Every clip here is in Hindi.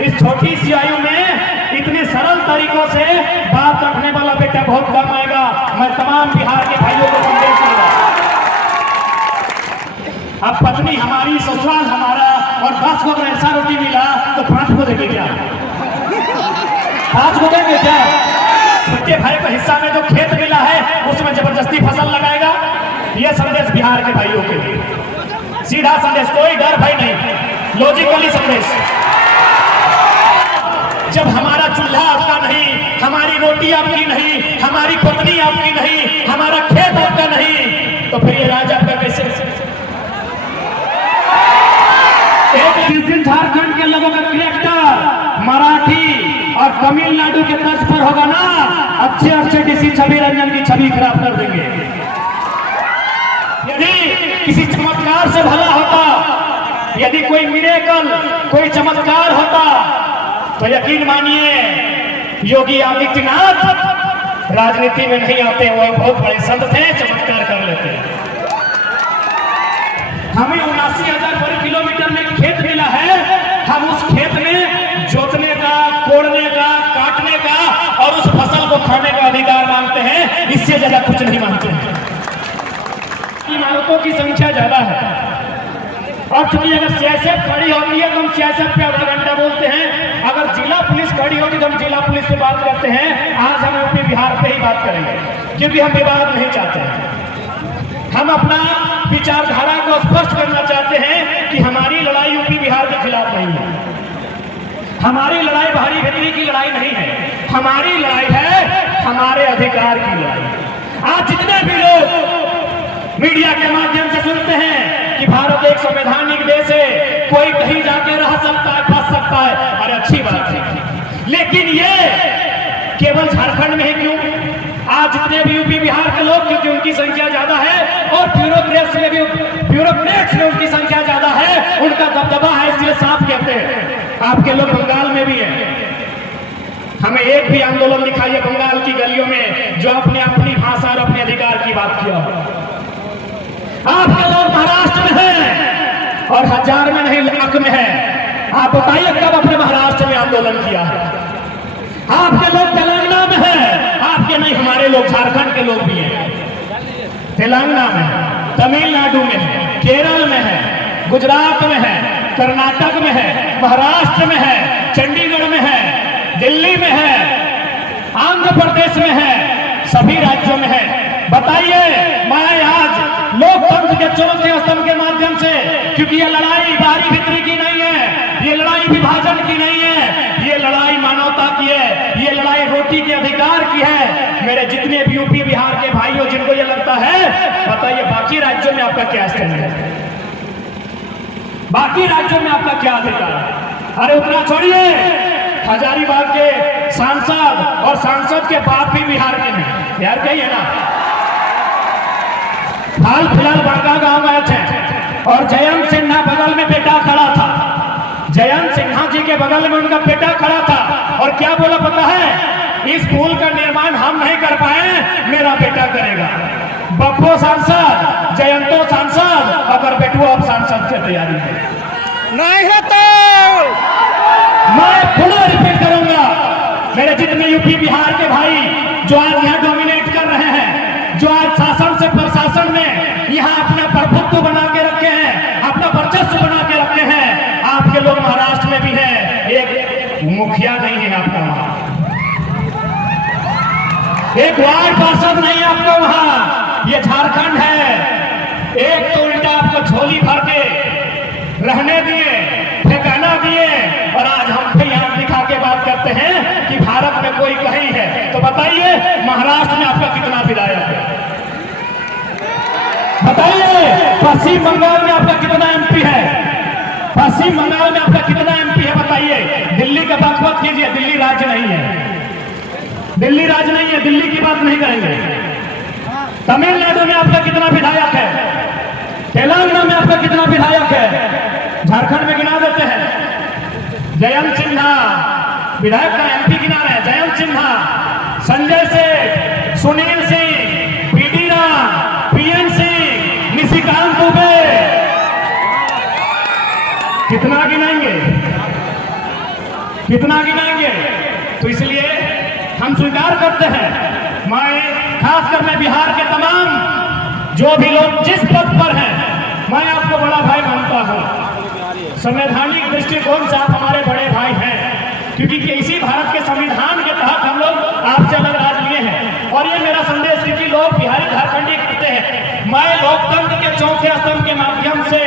इस छोटी सी आयु में इतने सरल तरीकों से बात रखने वाला बेटा बहुत कम आएगा। मैं तमाम बिहार के भाइयों को संदेश दूंगा, अब पत्नी हमारी, ससुराल हमारा, और 10 को अगर ऐसा रोटी मिला तो 5 को देंगे क्या? 5 को देंगे क्या? छोटे भाई को हिस्सा में जो खेत मिला है उसमें जबरदस्ती फसल लगाएगा? यह संदेश बिहार के भाइयों के लिए, सीधा संदेश, कोई डर भय नहीं, लॉजिकली संदेश। जब हमारा चूल्हा आपका नहीं, हमारी रोटी आपकी नहीं, हमारी पत्नी आपकी नहीं, हमारा खेत आपका नहीं, तो फिर ये राज आपका कैसे? जिस दिन झारखंड के लोगों का कैरेक्टर मराठी और तमिलनाडु के तर्ज पर होगा ना, अच्छे अच्छे डीसी छवि रंजन की छवि खराब कर देंगे। यदि किसी चमत्कार से भला होता, यदि कोई मिरेकल, कोई चमत्कार होता, तो यकीन मानिए योगी आदित्यनाथ राजनीति में नहीं आते, वो बहुत बड़े संत थे, चमत्कार कर लेते। हमें 79,000 वर्ग किलोमीटर में खेत मिला है, हम उस खेत में जोतने का, कोड़ने का, काटने का और उस फसल को खाने का अधिकार मांगते हैं, इससे ज्यादा कुछ नहीं मांगते हैं। इमारतों की संख्या ज्यादा है, और चूंकि अगर सीआईएसएफ खड़ी होती है तो हम सीआईएसएफ पे आधा घंटा बोलते हैं, अगर जिला पुलिस खड़ी होगी तो हम जिला पुलिस से बात करते हैं। आज हम अपने बिहार पे ही बात करेंगे, क्योंकि हम विवाद नहीं चाहते हैं। हम अपना विचारधारा को स्पष्ट करना चाहते हैं कि हमारी लड़ाई यूपी बिहार के खिलाफ नहीं है, हमारी लड़ाई भारी भीतरी की लड़ाई नहीं है, हमारी लड़ाई है हमारे अधिकार की लड़ाई। आज जितने भी लोग मीडिया के माध्यम से सुनते हैं कि भारत एक संवैधानिक देश है, कोई कहीं जाके रह सकता है, बच सकता है, अरे अच्छी बात है, लेकिन ये केवल झारखंड में ही क्यों? आज जितने भी यूपी बिहार के लोग, क्योंकि उनकी संख्या ज्यादा है और ब्यूरोक्रेट्स में उनकी संख्या ज्यादा है, उनका दबदबा है, इसलिए साफ कहते हैं। आपके लोग बंगाल में भी हैं, हमें एक भी आंदोलन दिखाइए बंगाल की गलियों में जो अपने अपनी भाषा और अपने अधिकार की बात किया। आपके लोग महाराष्ट्र में हैं और 1000 में नहीं, लाख में है। आप बताइए कब अपने महाराष्ट्र में आंदोलन किया है? आपके लोग तेलंगाना में है, आपके नहीं, हमारे लोग झारखंड के लोग भी हैं, तेलंगाना में, तमिलनाडु में है, केरल में है, गुजरात में है, कर्नाटक में है, महाराष्ट्र में है, चंडीगढ़ में है, दिल्ली में है, आंध्र प्रदेश में है, सभी राज्यों में है। बताइए, मैं आज लोकतंत्र के चौथे स्तंभ के माध्यम से, क्योंकि ये लड़ाई बाहरी भीतरी की नहीं है, ये लड़ाई विभाजन की नहीं है, ये लड़ाई मानवता की है, ये लड़ाई रोटी के अधिकार की है। मेरे जितने भी यूपी बिहार के भाइयों जिनको ये लगता है, बताइए बाकी राज्यों में आपका क्या स्टैंड है? बाकी राज्यों में आपका क्या अधिकार है? अरे उतना छोड़िए, हजारीबाग के सांसद और सांसद के बाप भी बिहार के हैं, बिहार के ही है ना। हाल फिलहाल बांका गांव गए थे और जयंत सिन्हा बगल में बेटा खड़ा था, जयंत सिन्हा जी के बगल में उनका बेटा खड़ा था, और क्या बोला पता है? इस पुल का निर्माण हम नहीं कर पाए, मेरा बेटा करेगा। बप्पो सांसद, जयंतो सांसद, अगर बेटुआ अब सांसद की तैयारी है नहीं है तो मैं पुनः रिपीट करूंगा, मेरे जितने यूपी बिहार के भाई जो आज यहाँ डोमिनेट कर रहे हैं, जो आज शासन से प्रशासन में यहाँ अपना प्रभुत्व बना के रखे हैं, अपना वर्चस्व बना के रखे हैं, आपके लोग महाराष्ट्र में भी हैं, एक मुखिया नहीं है आपका वहां, एक वार्ड पार्षद नहीं है आपको वहां, ये झारखंड है। एक तो उल्टा आपको झोली भर के रहने दिए, ठिकाना दिए, और आज हम भी यहाँ दिखा के बात करते हैं कि भारत में कोई कहीं है। तो बताइए महाराष्ट्र में आपका कितना विधायक है? बताइए पश्चिम बंगाल में आपका कितना एमपी है? पश्चिम बंगाल में आपका कितना एमपी है? बताइए। दिल्ली का बात मत कीजिए, दिल्ली राज्य नहीं है, दिल्ली राज्य नहीं है, दिल्ली की बात नहीं करेंगे। तमिलनाडु में आपका कितना विधायक है? तेलंगाना में आपका कितना विधायक है? झारखंड में गिना देते हैं। जयंत सिन्हा विधायक का एमपी गिना रहे हैं, जयंत सिन्हा, संजय सेठ, सुनील सिंह, पीडी राम, पीएन सिंह, निशिकांत दुबे, कितना गिनाएंगे? कितना गिनाएंगे? तो इसलिए हम स्वीकार करते हैं, मैं खासकर मैं बिहार के तमाम जो भी लोग जिस पद पर हैं, मैं आपको बड़ा भाई मानता हूं। संवैधानिक दृष्टिकोण से आप हमारे बड़े भाई हैं, क्योंकि इसी भारत के संविधान के तहत हम लोग आपसे अलग राज लिए हैं। और ये मेरा संदेश है कि लोग बिहारी झारखंडी करते हैं, मैं लोकतंत्र के चौथे स्तंभ के माध्यम से,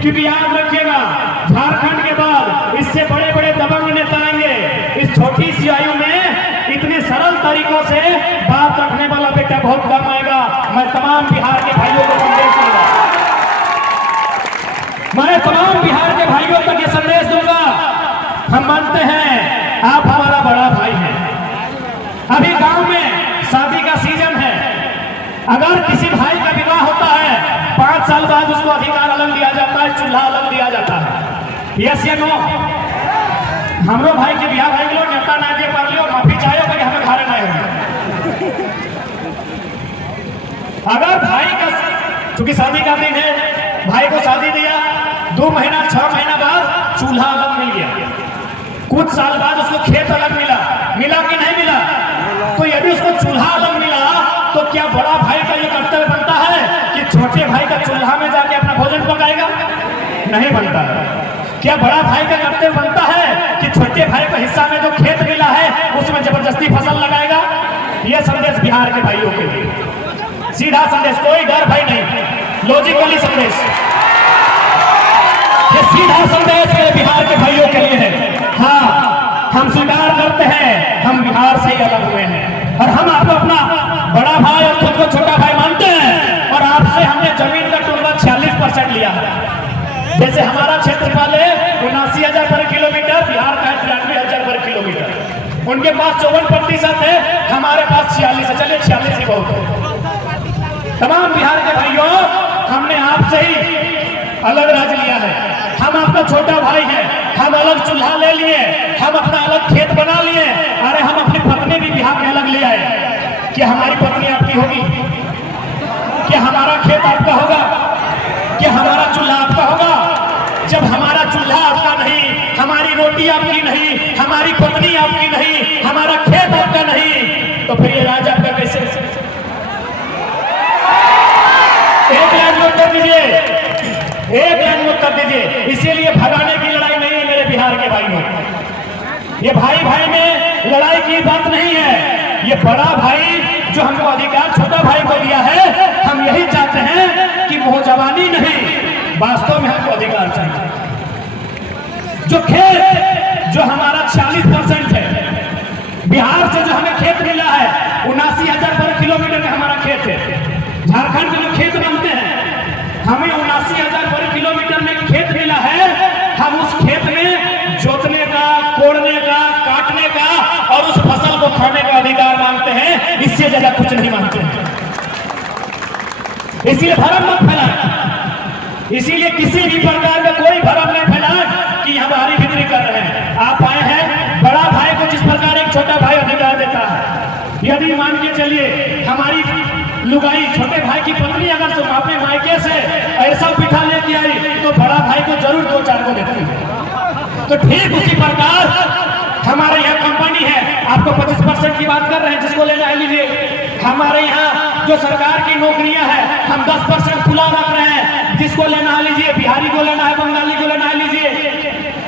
क्योंकि याद रखिएगा झारखंड के बाद इससे बड़े बड़े दबंग नेता आएंगे। इस छोटी सी आयु में इतने सरल तरीकों से बात रखने वाला बेटा बहुत कम आएगा। मैं तमाम बिहार के भाइयों को संदेश दूंगा, मैं तमाम बिहार के भाइयों तक ये संदेश दूंगा, हम मानते हैं आप हमारा बड़ा भाई हैं। अभी गांव में शादी का सीजन है, अगर किसी भाई का विवाह होता है 5 साल बाद उसको अधिकार अलग दिया जाता है, चूल्हा अलग दिया जाता है। यस या नो? हमरो भाई के बिहार भाई लोग नेता ना दे पार लियो, माफी चाहे कि हमें घरे ना होंगे। अगर भाई का, चूंकि शादी का दिन है, भाई को शादी दिया 2 महीना 6 महीना बाद चूल्हा अलग मिल गया, कुछ साल बाद उसको खेत अलग मिला, मिला कि नहीं मिला? तो यदि उसको चूल्हा अलग मिला तो क्या बड़ा भाई का ये कर्तव्य बनता है कि छोटे भाई का चूल्हा में जाके अपना भोजन पकाएगा? नहीं बनता है। क्या बड़ा भाई का कर्तव्य बनता है कि छोटे भाई को हिस्सा में जो खेत मिला है उसमें जबरदस्ती फसल लगाएगा? यह संदेश बिहार के भाइयों के लिए, सीधा संदेश, कोई डर भय नहीं, लॉजिकली संदेश, ये सीधा संदेश मेरे बिहार के भाइयों के लिए है। हाँ, हम स्वीकार करते हैं हम बिहार से ही अलग हुए हैं, और हम आपको अपना बड़ा भाई और खुद को छोटा भाई मानते हैं। और आपसे हमने जमीन का टुकड़ा 46% लिया है। जैसे हमारा क्षेत्रफल है 79,000 वर्ग किलोमीटर, बिहार का है 93,000 वर्ग किलोमीटर, उनके पास 54% है, हमारे पास 46 है। चलिए 46 ही बहुत है। तमाम बिहार के भाइयों, हमने आपसे ही अलग राज लिया है, हम आपका छोटा भाई हैं, हम अलग चूल्हा ले लिए, हम अपना अलग खेत बना लिए। अरे हम अपनी पत्नी भी बिहार में अलग ले आए। क्या हमारी पत्नी आपकी होगी? क्या हमारा खेत आपका होगा? क्या हमारा चूल्हा आपका होगा? जब हमारा चूल्हा आपका नहीं, हमारी रोटी आपकी नहीं, हमारी पत्नी आपकी नहीं, हमारा खेत आपका नहीं, तो फिर ये राज आपका कैसे? एक लाइन में उत्तर दीजिए, एक लाइन में उत्तर दीजिए। इसीलिए भगाने की लड़ाई नहीं है मेरे बिहार के भाइयों, ये भाई भाई में लड़ाई की बात नहीं है। ये बड़ा भाई जो हमको अधिकार छोटा भाई को दिया है, हम यही चाहते हैं कि वो जवानी नहीं, वास्तव में हमको अधिकार चाहिए। जो खेत जो हमारा 40% है, बिहार से जो हमें खेत मिला है 79,000 वर्ग किलोमीटर का हमारा खेत है। झारखंड में जो खेत बनते हैं, हमें 79,000 वर्ग किलोमीटर में खेत मिला है। हम उस खेत में जोतने का, कोड़ने का, काटने का और उस फसल को खाने का अधिकार मांगते हैं, इससे ज्यादा कुछ नहीं मांगते हैं। इसीलिए भ्रम मत फैलाएं, इसीलिए किसी भी प्रकार का कोई भ्रम नहीं फैलाएं कि हमारी बिक्री कर रहे हैं। आप आए हैं, बड़ा भाई को जिस प्रकार एक छोटा भाई अधिकार देता है, यदि मान के चलिए हमारी लुगाई छोटे भाई की पत्नी अगर अपने मायके से ऐसा पिठा लेके आई तो बड़ा भाई को जरूर 2-4 को देती है। तो ठीक उसी प्रकार हमारे यहाँ कंपनी है, आपको 25% की बात कर रहे हैं, जिसको लेना है लीजिए। हमारे यहाँ जो सरकार की नौकरियां हैं, हम 10% खुला रख रहे हैं, जिसको लेना है लीजिए। बिहारी को लेना है, बंगाली को लेना है लीजिए।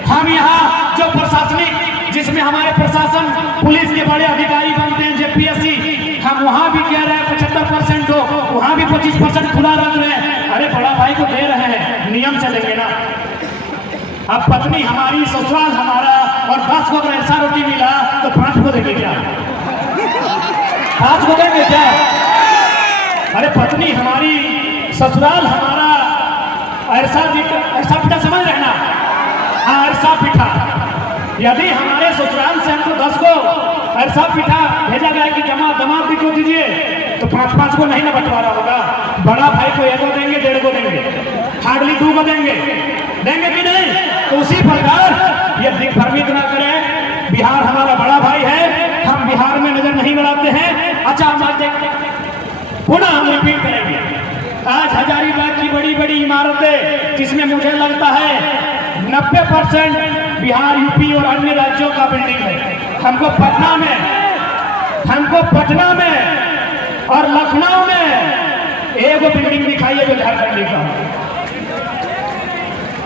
हम यहाँ जो प्रशासनिक, जिसमें हमारे प्रशासन पुलिस के बड़े अधिकारी बनते हैं, जेपीएससी, हम वहां भी कह रहे हैं 75% हो, वहां भी 25% खुला रख रहे हैं। अरे बड़ा भाई को दे रहे हैं, नियम से लेंगे ना। अब पत्नी हमारी, ससुराल हमारा, और 10 को अगर ऐसा रोटी मिला तो 5 को देंगे क्या? 5 को देंगे क्या? अरे पत्नी हमारी, ससुराल हमारा, ऐसा पिठा समझ रहे ना? हाँ, ऐसा पिठा। यदि हमारे ससुराल से हमको 10 को ऐसा पिठा भेजा गया कि दमाद को दीजिए, तो 5-5 को नहीं ना बंटवारा होगा। बड़ा भाई को 1 को देंगे, 1.5 को देंगे, हार्डली 2 को देंगे कि नहीं? तो उसी प्रकार ये दिग्भ्रमित ना करें, बिहार हमारा बड़ा भाई है, हम बिहार में नजर नहीं बढ़ाते हैं। अच्छा, पुनः हम रिपीट करेंगे, आज हजारीबाग की बड़ी बड़ी इमारतें, जिसमें मुझे लगता है 90% बिहार, यूपी और अन्य राज्यों का बिल्डिंग है। हमको पटना में और लखनऊ में एक बिल्डिंग दिखाई है जो झारखंडी का है।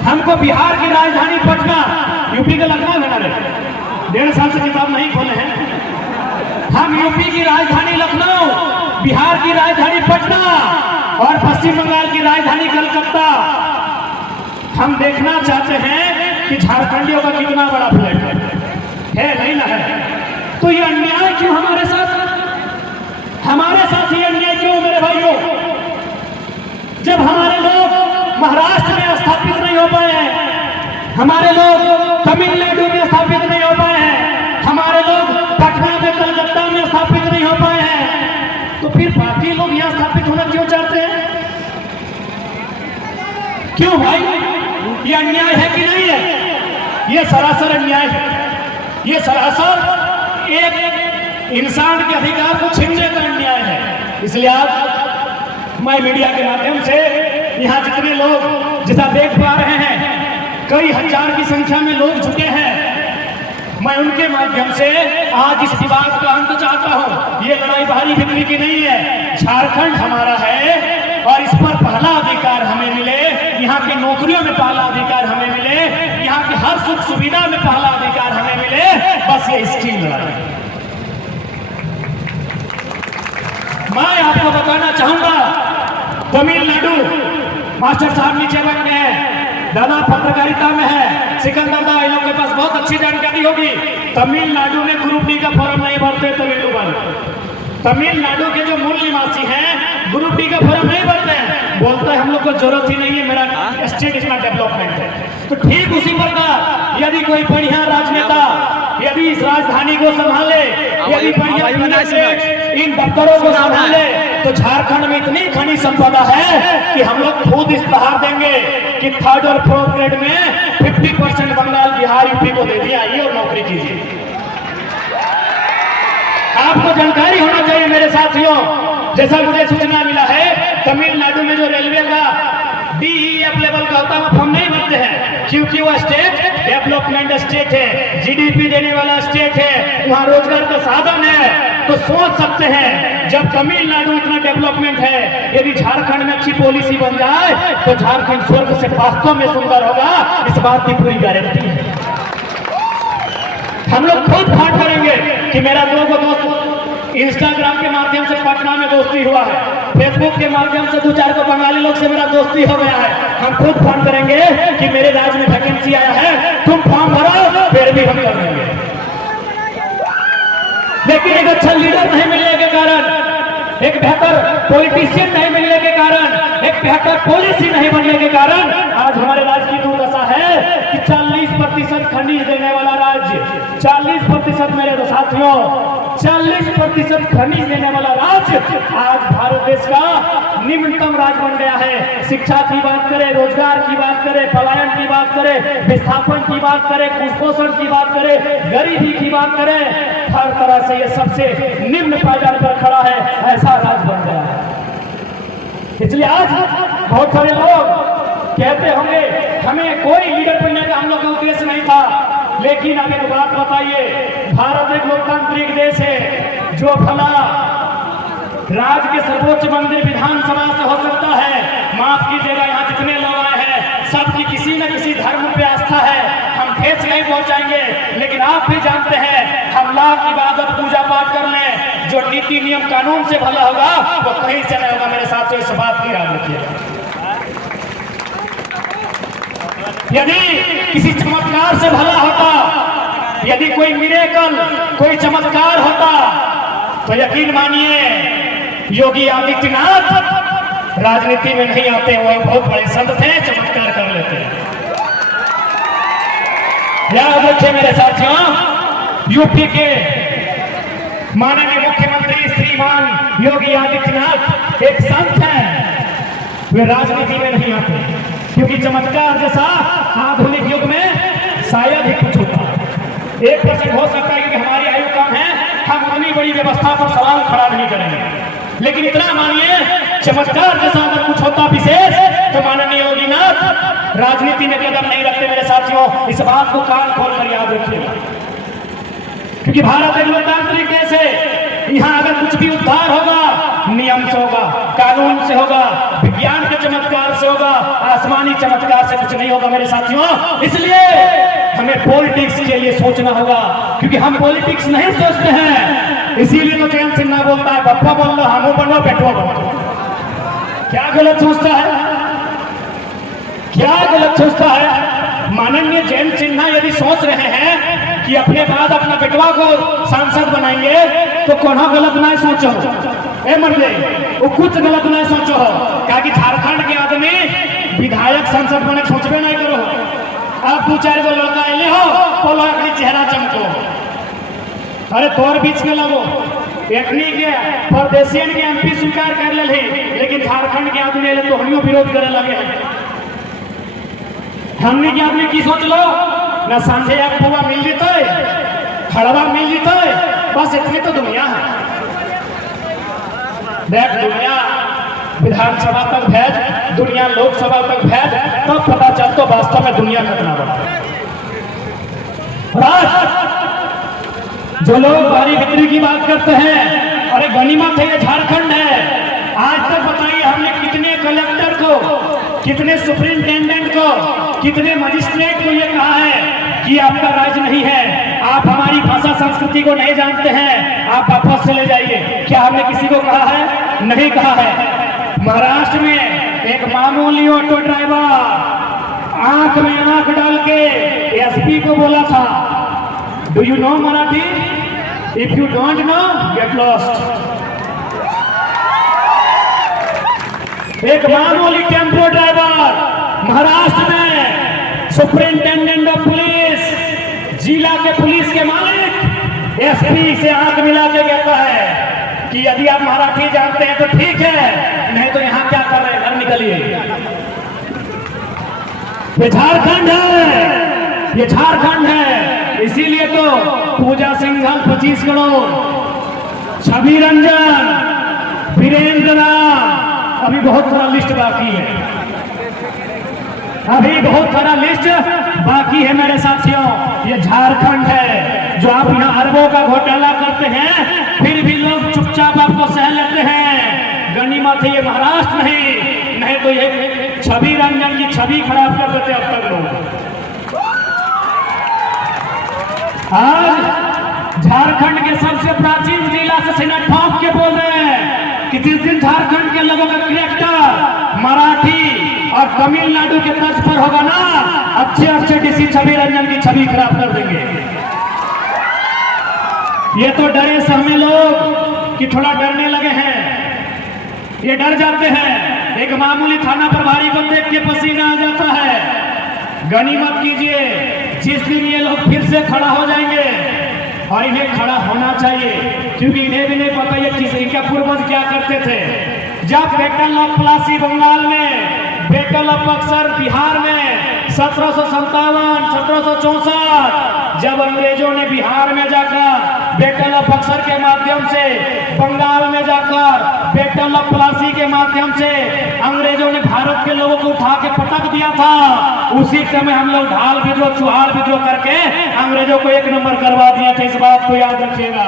हमको बिहार की राजधानी पटना, यूपी का लखनऊ है ना, 1.5 साल से किताब नहीं खोले हैं। हम यूपी की राजधानी लखनऊ, बिहार की राजधानी पटना और पश्चिम बंगाल की राजधानी कलकत्ता हम देखना चाहते हैं कि झारखंडियों का कितना बड़ा फ्लैट है नहीं ना है। तो ये अन्याय क्यों हमारे साथ ये अन्याय क्यों मेरे भाइयों? जब हमारे लोग महाराष्ट्र में स्थापित नहीं हो पाए हैं, हमारे लोग तमिलनाडु में स्थापित नहीं हो पाए हैं, हमारे लोग पटना में, कलकत्ता में स्थापित नहीं हो पाए हैं, तो फिर बाकी लोग यहाँ स्थापित होना क्यों चाहते हैं? क्यों भाई? ये अन्याय है कि नहीं है? ये सरासर अन्याय है। ये सरासर एक इंसान के अधिकार को छीनने का अन्याय है। इसलिए आज मैं मीडिया के माध्यम से यहाँ जितने लोग जैसा देख पा रहे हैं, कई हजार की संख्या में लोग जुटे हैं, मैं उनके माध्यम से आज इस विवाद का अंत चाहता हूँ। ये लड़ाई बाहरी बिक्री की नहीं है। झारखंड हमारा है और इस पर पहला अधिकार हमें मिले, यहाँ की नौकरियों में पहला अधिकार हमें मिले, यहाँ की हर सुख सुविधा में पहला अधिकार हमें मिले, बस ये इसकी लड़ाई है। मैं आपको बताना चाहूंगा, तमिलनाडु मास्टर साहब नीचे बैठ गए हैं, दादा पत्रकारिता में है, सिकंदर दा, इन लोग के पास बहुत अच्छी जानकारी होगी। तमिलनाडु में ग्रुप डी का फॉर्म नहीं भरते तमिलनाडु के जो मूल निवासी हैं ग्रुप डी का फॉर्म नहीं भरते हैं, बोलते हैं हम लोग को जरूरत ही नहीं है, मेरा स्टेट इतना डेवलपमेंट है। तो ठीक उसी प्रकार यदि कोई बढ़िया राजनेता यदि इस राजधानी को संभाले, यदि बढ़िया इन दफ्तरों को संभाले, तो झारखंड में इतनी खनिज संपदा है कि हम लोग खुद इस्तेहार देंगे कि 3rd और 4th ग्रेड में 50% बंगाल, बिहार, यूपी को दे दिया, आइए और नौकरी कीजिए। आपको जानकारी होना चाहिए मेरे साथियों, जैसा मुझे सूचना मिला है, तमिलनाडु में जो रेलवे का DEF लेवल का होता है वो फॉर्म नहीं भरते हैं, क्योंकि वो स्टेट डेवलपमेंट स्टेट है, GDP देने वाला स्टेट है, वहाँ रोजगार का साधन है। तो सोच सकते हैं जब तमिलनाडु इतना डेवलपमेंट है, यदि झारखंड में अच्छी पॉलिसी बन जाए तो झारखंड स्वर्ग से वास्तव में सुंदर होगा, इस बात की पूरी गारंटी है। हम लोग खुद फाट करेंगे कि मेरा दोस्त इंस्टाग्राम के माध्यम से पटना में दोस्ती हुआ है, फेसबुक के माध्यम से 2-4 को बंगाली लोग से मेरा दोस्ती हो गया है। हम खुद फोन करेंगे कि मेरे राज्य में वैकेंसी आया है, तुम फॉर्म भरो, फिर भी हम कर देंगे। लेकिन एक अच्छा लीडर नहीं मिलने के कारण, एक बेहतर पॉलिटिशियन नहीं मिलने के कारण, एक बेहतर पॉलिसी नहीं बनने के कारण आज हमारे राज्य की दुर्दशा है कि 40% खनिज देने वाला राज्य, 40% मेरे साथियों, 40% खनिज देने वाला राज्य आज भारत देश का निम्नतम राज्य बन गया है। शिक्षा की बात करें, रोजगार की बात करें, पलायन की बात करें, विस्थापन की बात करें, कुपोषण की बात करें, गरीबी की बात करें, हर तरह से ये सबसे निम्न पायदान पर खड़ा है, ऐसा राज्य बन गया है। इसलिए आज बहुत सारे लोग कहते होंगे हमें कोई लीडर बनने का हम लोग का उद्देश्य नहीं था, लेकिन अब एक बात बताइए, भारत एक लोकतांत्रिक देश है, जो भला राज्य के सर्वोच्च मंदिर विधानसभा से हो सकता है। माफ कीजिएगा, यहाँ जितने लोग आए हैं सबकी किसी न किसी धर्म पे आस्था है, हम ठेस नहीं पहुंचाएंगे, लेकिन आप भी जानते हैं हम लाख इबादत पूजा पाठ कर लें, जो नीति नियम कानून से भला होगा वो कहीं से नहीं होगा। मेरे साथ तो इस बात की याद रखिएगा। यदि किसी चमत्कार से भला होता, यदि कोई मिरेकल, कोई चमत्कार होता, तो यकीन मानिए योगी आदित्यनाथ राजनीति में नहीं आते, वो बहुत बड़े संत थे, चमत्कार कर लेते हैं। याद रखिए मेरे साथियों, यूपी के माननीय मुख्यमंत्री श्रीमान योगी आदित्यनाथ एक संत हैं, वे राजनीति में नहीं आते, क्योंकि चमत्कार जैसा आधुनिक युग में शायद ही कुछ होता है। 1% हो सकता है, क्योंकि हमारी आयु कम है, हम इतनी बड़ी व्यवस्था पर सवाल खड़ा नहीं करेंगे, लेकिन इतना मानिए चमत्कार जैसा अगर कुछ होता विशेष तो माननीय योगीनाथ राजनीति में कदम नहीं रखते मेरे साथियों। इस बात को कान खोल कर याद रखिएगा, क्योंकि भारत एक लोकतांत्रिक देश है। यहाँ अगर कुछ भी उद्धार होगा नियम से होगा, कानून से होगा, विज्ञान के चमत्कार से होगा, आसमानी चमत्कार से कुछ नहीं होगा मेरे साथियों। इसलिए हमें पॉलिटिक्स के लिए सोचना होगा, क्योंकि हम पॉलिटिक्स नहीं सोचते हैं। इसीलिए तो जयंत सिन्हा बोलता है बप्पा बोल लो हमो बनो बेटो बनो। क्या गलत सोचता है, क्या गलत सोचता है? माननीय जयंत सिन्हा यदि सोच रहे हैं कि अपने बाद अपना बेटवा को सांसद बनाएंगे तो कोनो गलत ना सोचो ए मर्दे, वो कुछ गलत ना सोचो हो, क्योंकि झारखंड के आदमी विधायक सांसद बने सोचबे नहीं करो। अब दो चार गो लड़का आए हो बोलो अपनी चेहरा चमको, अरे तोर बीच में लगो एकनी के परदेशियन के एमपी स्वीकार कर ले, लेकिन झारखंड के आदमी तो हमियों विरोध करे लगे हैं। हमने के आदमी की सोच लो ना, सांझे एक पुआ मिल जीते, खड़वा मिल जीते, बस इतनी तो दुनिया है। देख दुनिया विधानसभा तक भेज, दुनिया लोकसभा तक भेज, तो पता चलता वास्तव में दुनिया कितना बड़ा है। जो लोग बारी बिक्री की बात करते हैं, अरे गनीमत है ये झारखंड है। आज तक बताइए हमने कितने कलेक्टर को, कितने सुप्रिंटेंडेंट को, कितने मजिस्ट्रेट को ये कहा है कि आपका राज्य नहीं है, आप हमारी भाषा संस्कृति को नहीं जानते हैं, आप वापस चले जाइए। क्या हमने किसी को कहा है? नहीं कहा है। महाराष्ट्र में एक मामूली ऑटो ड्राइवर आंख में आंख डाल के एसपी को बोला था, do you know Marathi? If you don't know get lost. एक मामूली टेम्पो ड्राइवर महाराष्ट्र में सुप्रिंटेंडेंट ऑफ पुलिस, जिला के पुलिस के मालिक एसपी से आंख मिला के कहता है कि यदि आप मराठी जानते हैं तो ठीक है, नहीं तो यहाँ क्या कर रहे हैं, घर निकलिए। ये झारखंड है, ये झारखंड है। इसीलिए तो पूजा सिंघल 25 करोड़, छवि रंजन, वीरेंद्र राम, अभी बहुत सारा लिस्ट बाकी है, अभी बहुत सारा लिस्ट बाकी है मेरे साथियों। ये झारखंड है जो आप यहाँ अरबों का घोटाला करते हैं, फिर भी लोग चुपचाप आपको सह लेते हैं। गनीमत है ये महाराष्ट्र नहीं तो ये छवि रंजन की छवि खराब कर देते अब तक लोग। आज झारखंड के सबसे प्राचीन जिला से सिन्हा ठोक के बोल रहे हैं कि जिस दिन झारखंड के लोगों का कैरेक्टर मराठी और तमिलनाडु के तर्ज पर होगा ना, अच्छे डीसी छवि रंजन की छवि खराब कर देंगे। ये तो डरे सहमे लोग कि थोड़ा डरने लगे हैं, ये डर जाते हैं। एक मामूली थाना प्रभारी को देख के पसीना आ जाता है। गनीमत कीजिए जिस दिन ये लोग फिर से खड़ा हो जाएंगे, और इन्हें खड़ा होना चाहिए, क्योंकि इन्हें भी नहीं पता ये किसी का पूर्वज क्या करते थे। जब बैटल ऑफ प्लासी बंगाल में, बैटल ऑफ बक्सर बिहार में 1757, 1764, जब अंग्रेजों ने बिहार में जाकर बैटल ऑफ बक्सर के माध्यम से, बंगाल में जाकर बैटल ऑफ प्लासी के माध्यम से अंग्रेजों ने भारत के लोगों को उठा के पटक दिया था, उसी समय हम लोग ढाल विद्रोह, चुहाड़ विद्रोह करके अंग्रेजों को एक नंबर करवा दिया था। इस बात को याद रखिएगा।